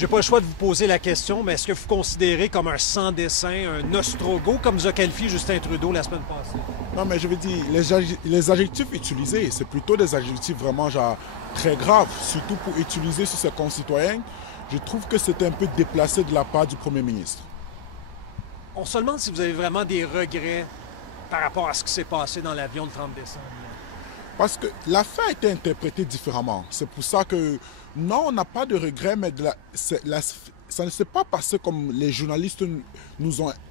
J'ai pas le choix de vous poser la question, mais est-ce que vous considérez comme un sans-dessin, un ostrogo, comme vous a qualifié Justin Trudeau la semaine passée? Non, mais je veux dire, les adjectifs utilisés, c'est plutôt des adjectifs vraiment genre très graves, surtout pour utiliser sur ses concitoyens. Je trouve que c'était un peu déplacé de la part du Premier ministre. On se demande si vous avez vraiment des regrets par rapport à ce qui s'est passé dans l'avion le 30 décembre. Parce que l'affaire a été interprétée différemment. C'est pour ça que, non, on n'a pas de regrets, mais ça ne s'est pas passé comme les journalistes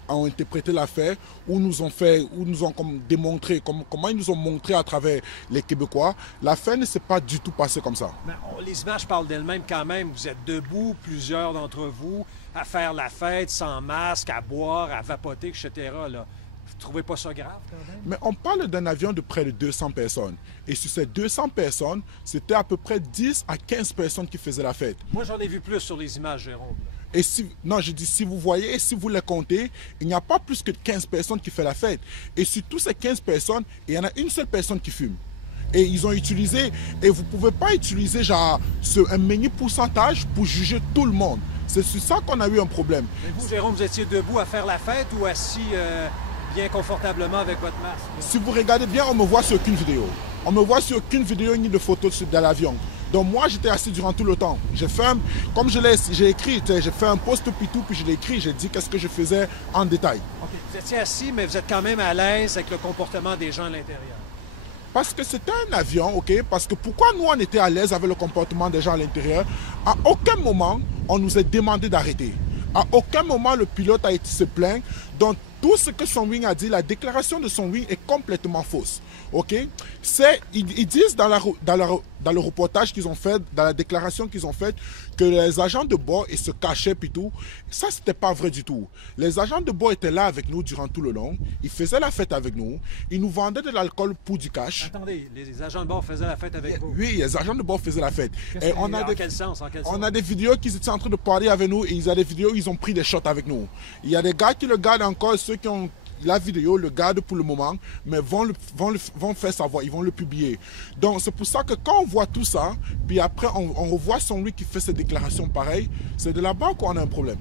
ont interprété l'affaire, ou nous ont comme démontré, comment ils nous ont montré à travers les Québécois. L'affaire ne s'est pas du tout passée comme ça. Mais les images parlent d'elles-mêmes quand même. Vous êtes debout, plusieurs d'entre vous, à faire la fête sans masque, à boire, à vapoter, etc. Là. Vous trouvez pas ça grave quand même? Mais on parle d'un avion de près de 200 personnes. Et sur ces 200 personnes, c'était à peu près 10 à 15 personnes qui faisaient la fête. Moi, j'en ai vu plus sur les images, Jérôme. Et non, je dis, si vous voyez, si vous les comptez, il n'y a pas plus que 15 personnes qui font la fête. Et sur toutes ces 15 personnes, il y en a une seule personne qui fume. Et ils ont utilisé, et vous ne pouvez pas utiliser genre, un mini pourcentage pour juger tout le monde. C'est sur ça qu'on a eu un problème. Mais vous, Jérôme, vous étiez debout à faire la fête ou assis bien confortablement avec votre masque? Si vous regardez bien, on ne me voit sur aucune vidéo. On ne me voit sur aucune vidéo ni de photos de l'avion. Donc moi, j'étais assis durant tout le temps. Comme j'ai écrit, j'ai fait un post pitou, puis je l'ai écrit, j'ai dit qu'est-ce que je faisais en détail. OK. Vous étiez assis, mais vous êtes quand même à l'aise avec le comportement des gens à l'intérieur. Parce que c'était un avion, ok? Parce que pourquoi nous, on était à l'aise avec le comportement des gens à l'intérieur? À aucun moment, on nous a demandé d'arrêter. À aucun moment, le pilote a été se plaindre. Donc, tout ce que Sunwing a dit, la déclaration de Sunwing est complètement fausse. Ok? Ils disent dans le reportage qu'ils ont fait, dans la déclaration qu'ils ont faite, que les agents de bord ils se cachaient puis tout. Ça, c'était pas vrai du tout. Les agents de bord étaient là avec nous durant tout le long. Ils faisaient la fête avec nous. Ils nous vendaient de l'alcool pour du cash. Attendez, les agents de bord faisaient la fête avec vous? Oui, les agents de bord faisaient la fête. Et En quel sens? On a des vidéos qu'ils étaient en train de parler avec nous et il y a des vidéos où ils ont pris des shots avec nous. Il y a des gars qui le gardent encore, ceux qui ont la vidéo le gardent pour le moment, mais vont faire savoir, ils vont le publier. Donc c'est pour ça que quand on voit tout ça, puis après on revoit Sunwing qui fait ses déclarations pareilles, c'est de là-bas qu'on a un problème.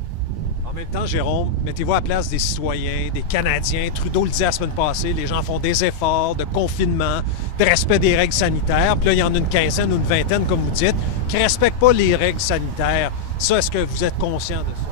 En même temps, Jérôme, mettez-vous à la place des citoyens, des Canadiens. Trudeau le disait la semaine passée, les gens font des efforts de confinement, de respect des règles sanitaires. Puis là, il y en a une quinzaine ou une vingtaine, comme vous dites, qui ne respectent pas les règles sanitaires. Ça, est-ce que vous êtes conscient de ça?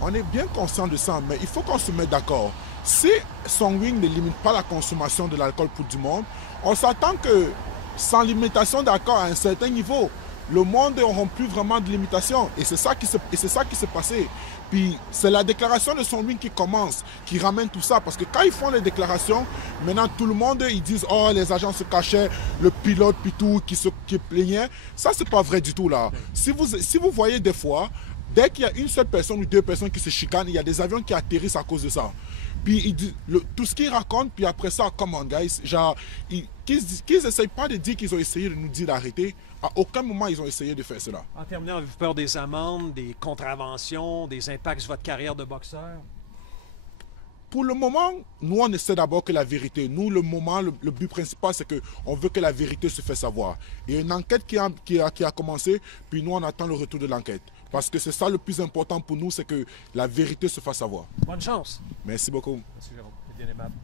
On est bien conscient de ça, mais il faut qu'on se mette d'accord. Si Sunwing ne limite pas la consommation de l'alcool pour du monde, on s'attend que sans limitation d'accord à un certain niveau, le monde n'aura plus vraiment de limitation. Et c'est ça qui s'est passé. Puis c'est la déclaration de Sunwing qui commence, qui ramène tout ça. Parce que quand ils font les déclarations, maintenant tout le monde, ils disent « Oh, les agents se cachaient, le pilote, puis tout, qui plaignait. » Ça, c'est pas vrai du tout, là. Si vous voyez des fois, dès qu'il y a une seule personne ou deux personnes qui se chicanent, il y a des avions qui atterrissent à cause de ça. Puis tout ce qu'ils racontent, puis après ça, come on guys, genre, qu'ils n'essayent pas de dire qu'ils ont essayé de nous dire d'arrêter. À aucun moment, ils ont essayé de faire cela. En terminant, avez-vous peur des amendes, des contraventions, des impacts sur votre carrière de boxeur? Pour le moment, nous, on essaie d'abord que la vérité. Nous, le but principal, c'est qu'on veut que la vérité se fasse savoir. Il y a une enquête qui a commencé, puis nous, on attend le retour de l'enquête. Parce que c'est ça le plus important pour nous, c'est que la vérité se fasse savoir. Bonne chance. Merci beaucoup. Merci Jérôme, c'est bien aimable.